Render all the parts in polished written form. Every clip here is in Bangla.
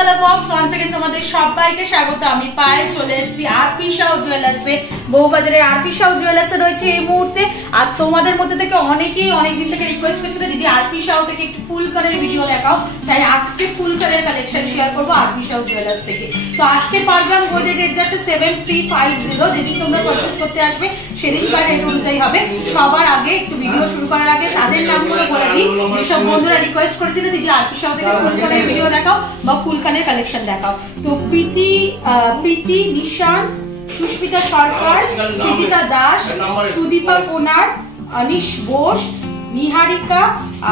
কালার বক্স ওয়ান্স अगेन তোমাদের সবাইকে স্বাগত। আমি পায়ে চলে এসেছি আরপি শাহ জুয়েলার্সে, বউবাজারের আরপি শাহ জুয়েলার্সে রয়েছে এই মুহূর্তে। আর তোমাদের মধ্যে থেকে অনেকেই অনেকদিন থেকে রিকোয়েস্ট করেছিল দিদি আরপি শাহ থেকে একটু ফুল কালারের ভিডিও দেখাও, তাই আজকে ফুল কালারের কালেকশন শেয়ার করবো আরপি শাহ জুয়েলার্স থেকে। তো আজকে পার গ্রাম গোল্ডের রেট যাচ্ছে 7350। যেদিন তোমরা পারচেজ করতে আসবে সেদিনকার রেট অনুযায়ী হবে। সবার আগে একটু ভিডিও শুরু করার আগে তাদের নামগুলো বলে দিই, যেসব বন্ধুরা রিকোয়েস্ট করেছিল দিদি আরপি শাহ থেকে ফুল কালারের ভিডিও দেখাও বা ফুল কালারের কালেকশন দেখাও। তো প্রীতি নিশান্ত, সুস্মিতা সরকার, সুজিতা দাস, সুদীপা কোনার, অনিশ বোস, নিহারিকা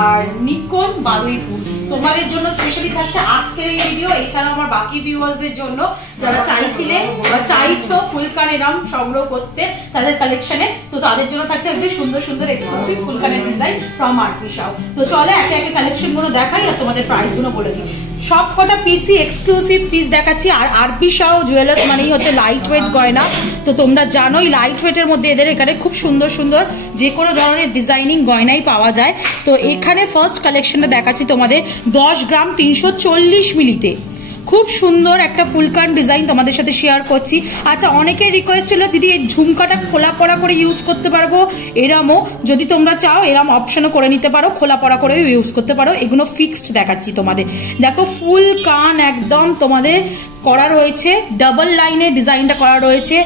আর নিকন বারুইপুর, তোমাদের জন্য স্পেশালি থাকছে আজকের এই ভিডিও। এছাড়াও আমার বাকি ভিউয়ার্সদের জন্য যারা চাইছিলে বা চাইছো ফুলকানের নাম সংগ্রহ করতে তাদের কালেকশনে, তো তাদের জন্য থাকছে একদম সুন্দর সুন্দর এক্সক্লুসিভ ফুলকানের ডিজাইন ফ্রম আরপি শাহ। তো চলে একে একে কালেকশন গুলো দেখাই আর তোমাদের প্রাইস গুলো বলে দিই। সব কটা পিসি এক্সক্লুসিভ পিস দেখাচ্ছি। আর আরপি শাহ জুয়েলার্স মানেই হচ্ছে লাইট ওয়েট গয়না, তো তোমরা জানোই লাইট ওয়েটের মধ্যে এদের এখানে খুব সুন্দর সুন্দর যে কোনো ধরনের ডিজাইনিং গয়নাই পাওয়া যায়। তো এখানে ফার্স্ট কালেকশনটা দেখাচ্ছি তোমাদের 10 গ্রাম 340 মিলিতে খুব সুন্দর একটা ফুলকান ডিজাইন তোমাদের সাথে শেয়ার করছি। আচ্ছা, অনেকের রিকোয়েস্ট ছিল যদি এই ঝুমকাটা খোলা পড়া করে ইউজ করতে পারবো, এরমও যদি তোমরা চাও এরম অপশনও করে নিতে পারো, খোলা পড়া করেও ইউজ করতে পারো। এগুলো ফিক্সড দেখাচ্ছি তোমাদের। দেখো ফুল কান একদম তোমাদের করা রয়েছে, ডাবল লাইনের ডিজাইনটা করা রয়েছে।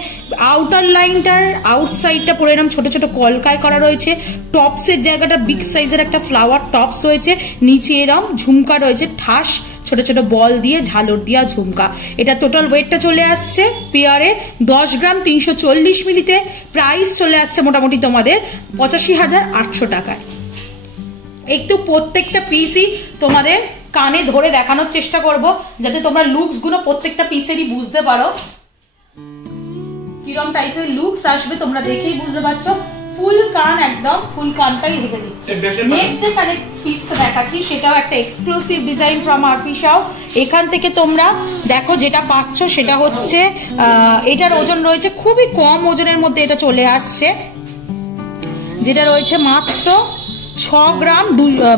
আউটার লাইনটার আউটসাইডটা পুরো এরকম ছোট ছোট কলকায় করা রয়েছে। টপসের জায়গাটা বিগ সাইজের একটা ফ্লাওয়ার টপস রয়েছে, নিচে এরম ঝুমকা রয়েছে ঠাস ছোট ছোট বল দিয়ে ঝালর দিয়া ঝুমকা। এটা টোটাল ওয়েটটা চলে আসছে পেয়ারে 10 গ্রাম 340 মিলিতে। প্রাইস চলে আসছে মোটামুটি তোমাদের 85,800 টাকায়। একটু প্রত্যেকটা পিসই তোমাদের কানে ধরে দেখানোর চেষ্টা করব যাতে তোমরা লুকস গুলো প্রত্যেকটা পিসেরই বুঝতে পারো কিরম টাইপের লুকস আসবে, তোমরা দেখেই বুঝতে পারছো। ফুল কান একদম ফুল কানটাই ঢেকে দিচ্ছে। নেক্সট যে কালেক্ট পিসটা দেখাচ্ছি সেটাও একটা exclusive design from RP Shah. এখান থেকে তোমরা দেখো যেটা পাচ্ছ সেটা হচ্ছে এটার ওজন রয়েছে খুবই কম ওজনের মধ্যে, এটা চলে আসছে যেটা রয়েছে মাত্র 6 গ্রাম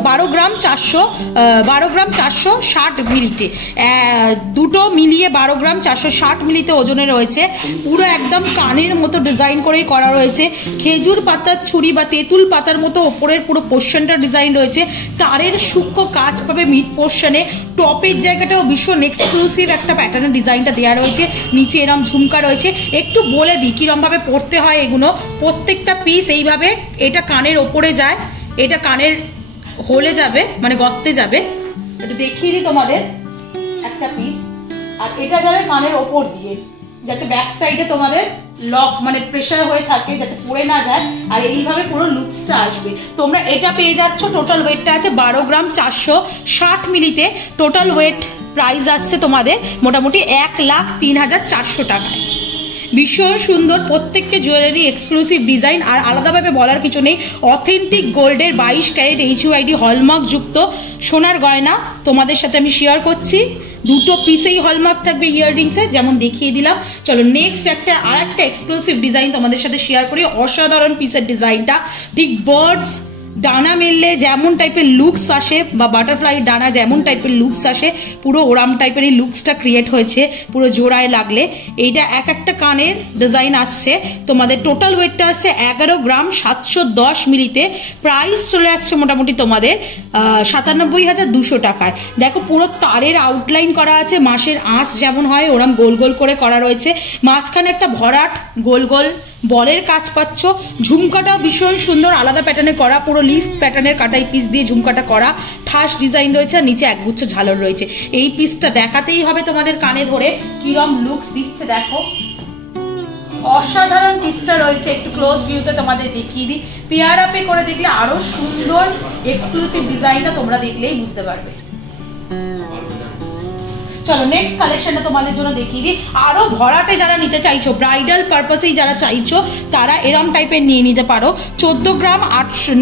12 গ্রাম 460 মিলিতে। দুটো মিলিয়ে 12 গ্রাম 460 মিলিতে ওজনে রয়েছে। পুরো একদম কানের মতো ডিজাইন করেই করা রয়েছে। খেজুর পাতার ছুরি বা তেঁতুল পাতার মতো ওপরের পুরো পোর্শনটা ডিজাইন রয়েছে। তারের সূক্ষ্ম কাজ পাবে মিড পোর্শনে। টপের জায়গাটাও ভীষণ এক্সক্লুসিভ একটা প্যাটার্নের ডিজাইনটা দেওয়া রয়েছে। নিচে এরম ঝুমকা রয়েছে। একটু বলে দিই কিরম ভাবে পড়তে হয় এগুলো। প্রত্যেকটা পিস এইভাবে এটা কানের ওপরে যায়, এটা কানের হোলে যাবে মানে গর্তে যাবে। এটা দেখিয়ে দিই তোমাদের একটা পিস। আর এটা যাবে কানের ওপর দিয়ে যাতে ব্যাক সাইডে তোমাদের লক মানে প্রেসার হয়ে থাকে যাতে পড়ে না যায়। আর এইভাবে পুরো লুকসটা আসবে। তোমরা এটা পেয়ে যাচ্ছ। টোটাল ওয়েটটা আছে 12 গ্রাম 460 মিলিতে। টোটাল ওয়েট প্রাইস আসছে তোমাদের মোটামুটি 1,03,400 টাকায়। ভীষণ সুন্দর প্রত্যেকটা জুয়েলারি এক্সক্লুসিভ ডিজাইন। আর আলাদাভাবে বলার কিছু নেই, অথেন্টিক গোল্ডের 22 ক্যারেট HUID হলমার্ক যুক্ত সোনার গয়না তোমাদের সাথে আমি শেয়ার করছি। দুটো পিসেই হলমার্ক থাকবে ইয়াররিংসে, যেমন দেখিয়ে দিলাম। চলো নেক্সট আর একটা এক্সক্লুসিভ ডিজাইন তোমাদের সাথে শেয়ার করি। অসাধারণ পিসের ডিজাইনটা ঠিক বার্ডস ডানা মেললে যেমন টাইপের লুকস আসে বা বাটারফ্লাই ডানা যেমন টাইপের লুকস আসে, পুরো ওরাম টাইপের এই লুকসটা ক্রিয়েট হয়েছে পুরো জোড়ায় লাগলে। এইটা এক একটা কানের ডিজাইন আসছে তোমাদের। টোটাল ওয়েটটা আসছে 11 গ্রাম 710 মিলিতে। প্রাইস চলে আসছে মোটামুটি তোমাদের 97,200 টাকায়। দেখো পুরো তারের আউটলাইন করা আছে, মাসের আঁশ যেমন হয় ওরম গোল গোল করে করা রয়েছে। মাঝখানে একটা ভরাট গোল গোল বলের কাজ পাচ্ছ। ঝুমকাটাও ভীষণ সুন্দর আলাদা প্যাটার্নে করা, পুরো লিফ প্যাটার্নের কাটাই পিস দিয়ে ঝুমকাটা করা। ঠাস ডিজাইন রয়েছে আর নিচে একগুচ্ছ ঝালর রয়েছে। এই পিসটা দেখাতেই হবে তোমাদের কানে ধরে কিরম লুকস দিচ্ছে। দেখো অসাধারণ পিসটা রয়েছে। একটু ক্লোজ ভিউতে তোমাদের দেখিয়ে দিই। পেয়ার আপে করে দেখলে আরো সুন্দর এক্সক্লুসিভ ডিজাইনটা তোমরা দেখলেই বুঝতে পারবে। চলো নেক্সট কালেকশনটা তোমাদের জন্য দেখিয়ে দিই। আরো ভরাটে যারা নিতে চাইছো, ব্রাইডাল পারপাসেই যারা চাইছো তারা এরম টাইপের নিয়ে নিতে পারো। 14 গ্রাম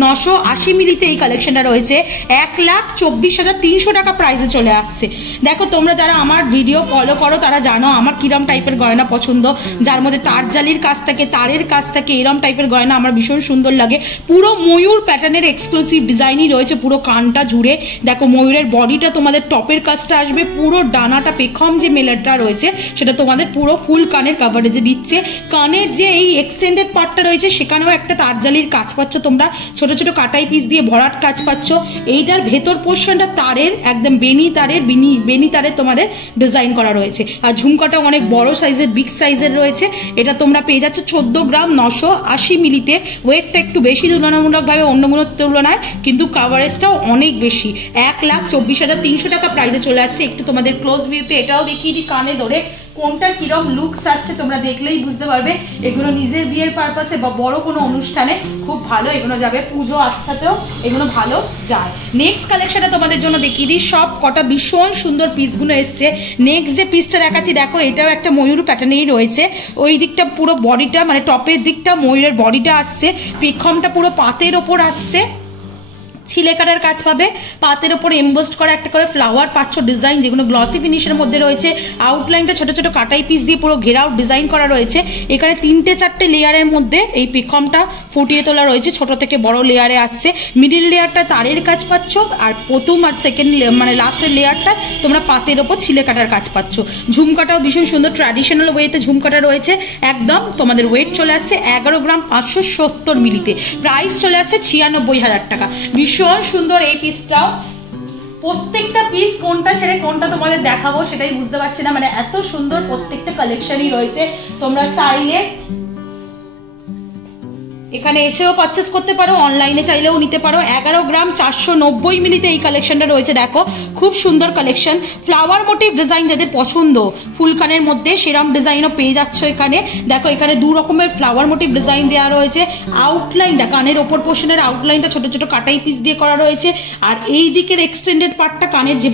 980 মিলিতে এই কালেকশনটা রয়েছে। 1,24,300 টাকা প্রাইসে চলে আসছে। দেখো তোমরা যারা আমার ভিডিও ফলো করো তারা জানো আমার কিরম টাইপের গয়না পছন্দ, যার মধ্যে তারজালির কাজ থাকে, তারের কাজ থাকে। এরম টাইপের গয়না আমার ভীষণ সুন্দর লাগে। পুরো ময়ূর প্যাটার্নের এক্সক্লুসিভ ডিজাইনই রয়েছে পুরো কানটা জুড়ে। দেখো ময়ূরের বডিটা তোমাদের টপের কাজটা আসবে, পুরো ডানা ডানাটা পেখম যে মেলারটা রয়েছে সেটা তোমাদের পুরো ফুল কানের কাভারেজে দিচ্ছে। কানের যে এই এক্সটেন্ডেড পার্টটা রয়েছে সেখানেও একটা তারজালির কাজ পাচ্ছ তোমরা, ছোট ছোট কাটাই পিস দিয়ে ভরাট কাজ পাচ্ছ। এইটার ভেতর পোর্শনটা তারের একদম বেনি তারের তোমাদের ডিজাইন করা রয়েছে। আর ঝুমকাটা অনেক বড় সাইজের, বিগ সাইজের রয়েছে। এটা তোমরা পেয়ে যাচ্ছ 14 গ্রাম 980 মিলিতে। ওয়েটটা একটু বেশি তুলনামূলকভাবে অন্যগুলোর তুলনায়, কিন্তু কাভারেজটাও অনেক বেশি। 1,24,300 টাকা প্রাইসে চলে আসছে। একটু তোমাদের ক্লোজ ভিউতে এটাও দেখিয়ে দিই কানে ধরে কোনটা কিরকম লুকস আসছে, তোমরা দেখলেই বুঝতে পারবে। এগুলো নিজের বিয়ের পারপাসে বা বড় কোনো অনুষ্ঠানে খুব ভালো এগুলো যাবে, পুজো আচ্ছাতেও এগুলো ভালো যায়। নেক্সট কালেকশনটা তোমাদের জন্য দেখিয়ে দিই। সব কটা ভীষণ সুন্দর পিসগুলো এসছে। নেক্সট যে পিসটা দেখাচ্ছি দেখো, এটাও একটা ময়ূর প্যাটার্নেই রয়েছে। ওই দিকটা পুরো বডিটা মানে টপের দিকটা ময়ূরের বডিটা আসছে, পেখমটা পুরো পাতের ওপর আসছে, ছিলে কাটার কাজ পাবে, পাতের ওপর এমবোসড করা একটা করে ফ্লাওয়ার পাচ্ছ ডিজাইন, যেগুলো গ্লসি ফিনিশের মধ্যে রয়েছে। আউটলাইনটা ছোট ছোট কাটাই পিস দিয়ে পুরো ঘেরাও ডিজাইন করা রয়েছে। এখানে 3-4টে লেয়ারের মধ্যে এই পেখমটা ফুটিয়ে তোলা রয়েছে, ছোট থেকে বড় লেয়ারে আসছে। মিডিল লেয়ারটা তারের কাজ পাচ্ছ, আর প্রথম আর সেকেন্ড মানে লাস্টের লেয়ারটা তোমরা পাতের ওপর ছিলে কাটার কাজ পাচ্ছ। ঝুমকাটাও ভীষণ সুন্দর ট্র্যাডিশনাল ওয়েতে ঝুমকাটা রয়েছে একদম। তোমাদের ওয়েট চলে আসছে 11 গ্রাম 570 মিলিতে। প্রাইস চলে আসছে 96,000 টাকা। ভীষণ সুন্দর এই পিসটাও। প্রত্যেকটা পিস কোনটা ছেড়ে কোনটা তোমাদের দেখাবো সেটাই বুঝতে পারছি না, মানে এত সুন্দর প্রত্যেকটা কালেকশনই রয়েছে। তোমরা চাইলে এখানে এসেও পারচেস করতে পারো, অনলাইনে চাইলেও নিতে পারো। 11 গ্রাম 490 মিলিতে এই কালেকশনটা রয়েছে। দেখো খুব সুন্দর কালেকশন, ফ্লাওয়ার মোটিভ ডিজাইন যাদের পছন্দ ফুলকানের মধ্যে সেরকম ডিজাইনও পেয়ে যাচ্ছ এখানে। দেখো এখানে 2 রকমের ফ্লাওয়ার মোটিভ ডিজাইন দেওয়া রয়েছে। আউটলাইন দেখো, কানের ওপর পোর্শনের আউটলাইনটা ছোট ছোট কাটাই পিস দিয়ে করা রয়েছে। আর এই দিকের এক্সটেন্ডেড পার্টটা কানের যে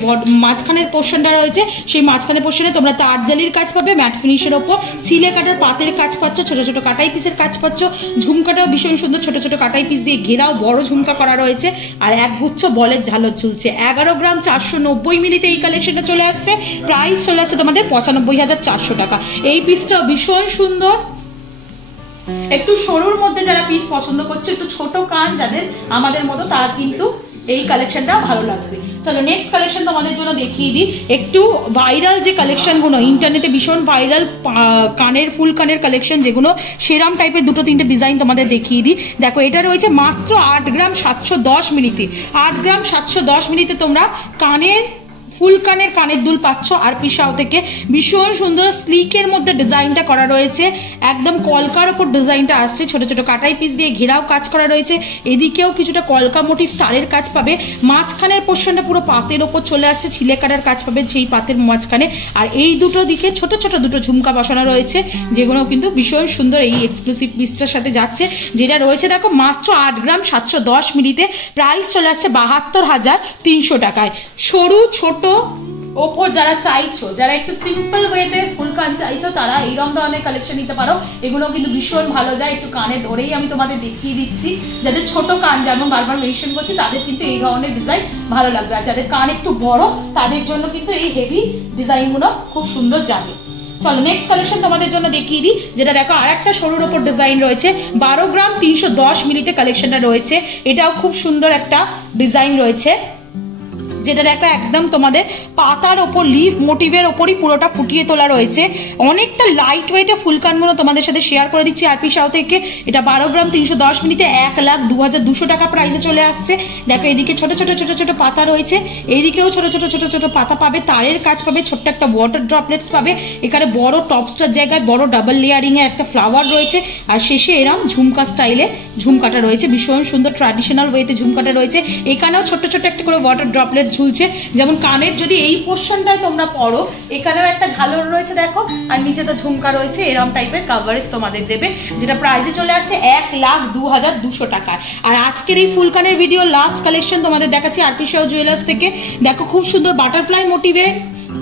মাঝখানের পোর্শনটা রয়েছে সেই মাঝখানের পোর্শনে তোমরা তারজালির কাজ পাবে, ম্যাট ফিনিশের ওপর ছিলে কাটার পাতের কাজ পাচ্ছ, ছোট ছোট কাটাই পিসের কাজ পাচ্ছ। ঝুমকাটা ভীষণ সুন্দর ছোট ছোট কাটাই পিস দিয়ে ঘেরাও বড় ঝুমকা করা রয়েছে, আর একগুচ্ছ বলের ঝালর ঝুলছে। 11 গ্রাম 490 মিলিতে এই কালেকশনটা চলে আসছে। প্রাইস চলে আসছে তোমাদের 95,400 টাকা। এই পিসটা ভীষণ সুন্দর, একটু সরুর মধ্যে যারা পিস পছন্দ করছে, একটু ছোট কান যাদের আমাদের মতো, তার কিন্তু এই কালেকশনটা ভালো লাগবে। চলো নেক্সট কালেকশন তোমাদের জন্য দেখিয়ে দিই। একটু ভাইরাল যে কালেকশনগুলো ইন্টারনেটে ভীষণ ভাইরাল কানের ফুল কানের কালেকশন, যেগুলো সেরাম টাইপের 2-3টে ডিজাইন তোমাদের দেখিয়ে দিই। দেখো এটা রয়েছে মাত্র 8 গ্রাম 710 মিলিতে। 8 গ্রাম 710 মিলিতে তোমরা কানের ফুল কানের কানের দুল পাচ্ছ আরপি শাও থেকে। ভীষণ সুন্দর স্লিকের মধ্যে ডিজাইনটা করা রয়েছে, একদম কলকার ওপর ডিজাইনটা আসছে, ছোট ছোট কাটাই পিস দিয়ে ঘেরাও কাজ করা রয়েছে। এদিকেও কিছুটা কলকা মোটিভ তারের কাজ পাবে। মাঝখানের পোর্শনটা পুরো পাতের ওপর চলে আসছে, ছিলে কাটার কাজ পাবে সেই পাতের মাঝখানে। আর এই দুটো দিকে ছোট ছোট দুটো ঝুমকা বসানো রয়েছে, যেগুলো কিন্তু ভীষণ সুন্দর এই এক্সক্লুসিভ পিসটার সাথে যাচ্ছে। যেটা রয়েছে দেখো মাত্র 8 গ্রাম 710 মিলিতে। প্রাইস চলে আসছে 72,300 টাকায়। সরু ছোট ওপর যারা চাইছো, যারা একটু সিম্পল ওয়েতে ফুল কান চাইছো, তারা এইরকম ধরনের কালেকশন নিতে পারো। এগুলো কিন্তু ভীষণ ভালো যায়। একটু কানে ধরেই আমি তোমাদের দেখিয়ে দিচ্ছি। যাদের ছোট কান, যেমন বারবার মেনশন করছি, তাদের কিন্তু এই ধরনের ডিজাইন ভালো লাগবে। আর যাদের কান একটু বড় তাদের জন্য কিন্তু এই হেভি ডিজাইনগুলো খুব সুন্দর যাবে। চলো নেক্সট কালেকশন তোমাদের জন্য দেখিয়ে দিই। যেটা দেখো আর একটা সরুর ওপর ডিজাইন রয়েছে। 12 গ্রাম 310 মিলিতে কালেকশনটা রয়েছে। এটাও খুব সুন্দর একটা ডিজাইন রয়েছে, যেটা দেখো একদম তোমাদের পাতার ওপর লিফ মোটিভের ওপরই পুরোটা ফুটিয়ে তোলা রয়েছে। অনেকটা লাইট ওয়েটে ফুলকানগুলো তোমাদের সাথে শেয়ার করে দিচ্ছি আরপি শাও থেকে। এটা 12 গ্রাম 310 মিলিতে 1,02,200 টাকা প্রাইসে চলে আসছে। দেখো এদিকে ছোট ছোট ছোট ছোট পাতা রয়েছে, এইদিকেও ছোট ছোট ছোট ছোট পাতা পাবে, তারের কাজ পাবে, ছোট্ট একটা ওয়াটার ড্রপলেটস পাবে। এখানে বড় টপস্টার জায়গায় বড় ডাবল লেয়ারিং এর একটা ফ্লাওয়ার রয়েছে, আর শেষে এরম ঝুমকা স্টাইলে ঝুমকাটা রয়েছে। ভীষণ সুন্দর ট্র্যাডিশনাল ওয়েতে ঝুমকাটা রয়েছে। এখানেও ছোট্ট ছোট্ট একটা করে ওয়াটার ড্রপলেটস ঝুলছে। যেমন কানের যদি এই পোর্শনটায় তোমরা পড়ো, এখানেও একটা ঝালর রয়েছে দেখো, আর নিচে তো ঝুমকা রয়েছে। এরকম টাইপের কভারেজ তোমাদের দেবে, যেটা প্রাইসে চলে আসছে 1,02,200 টাকায়। আর আজকের এই ফুল কানের ভিডিও লাস্ট কালেকশন তোমাদের দেখাচ্ছি আরপি শাও জুয়েলার্স থেকে। দেখো খুব সুন্দর বাটারফ্লাই মোটিভে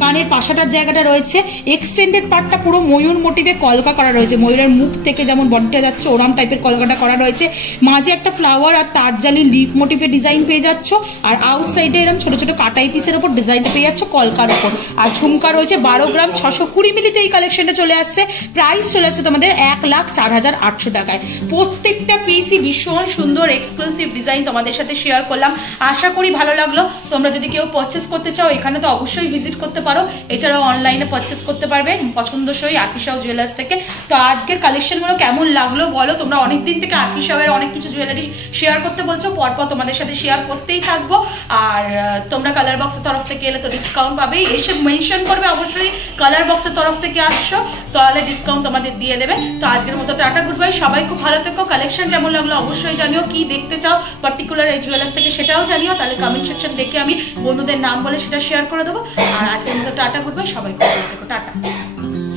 কানের পাশাটার জায়গাটা রয়েছে। এক্সটেন্ডেড পার্টটা পুরো ময়ূর মোটিভে কলকা করা রয়েছে, ময়ূরের মুখ থেকে যেমন বডিটা যাচ্ছে ওরম টাইপের কলকাটা করা রয়েছে। মাঝে একটা ফ্লাওয়ার আর তারজালি লিফ মোটিভে ডিজাইন পেয়ে যাচ্ছ, আর আউটসাইডে এরকম ছোট ছোট কাটাই পিসের ওপর ডিজাইনটা পেয়ে যাচ্ছ কলকার ওপর। আর ঝুমকা রয়েছে 12 গ্রাম 620 মিলিতে এই কালেকশনটা চলে আসছে। প্রাইস চলে আসছে তোমাদের 1,04,800 টাকায়। প্রত্যেকটা পিসই ভীষণ সুন্দর এক্সক্লুসিভ ডিজাইন তোমাদের সাথে শেয়ার করলাম। আশা করি ভালো লাগলো। তোমরা যদি কেউ পারচেস করতে চাও, এখানে তো অবশ্যই ভিজিট করতে পারো। পারো, এছাড়াও অনলাইনে পারচেস করতে পারবে পছন্দসই আরপি সাউ জুয়েলার্স থেকে। তো আজকের কালেকশনগুলো কেমন লাগলো বলো, তোমরা অনেকদিন থেকে আরপি সাউয়ের অনেক কিছু জুয়েলারি শেয়ার করতে বলছো, পরপর তোমাদের সাথে শেয়ার করতেই থাকবো। আর তোমরা কালার বক্সের তরফ থেকে এলে তো ডিসকাউন্ট পাবে, এসে মেনশন করবে অবশ্যই কালার বক্সের তরফ থেকে আসছো, তাহলে ডিসকাউন্ট তোমাদের দিয়ে দেবে। তো আজকের মতো টাটা গুড বাই, সবাই খুব ভালো থেকো। কালেকশন কেমন লাগলো অবশ্যই জানিও, কি দেখতে চাও পার্টিকুলার এই জুয়েলার্স থেকে সেটাও জানিও, তাহলে কমেন্ট সেকশন দেখে আমি বন্ধুদের নাম বলে সেটা শেয়ার করে দেবো। আর আজকের মতো টাটা গুড বাই, সবাই খুব ভালো থেকো, টাটা।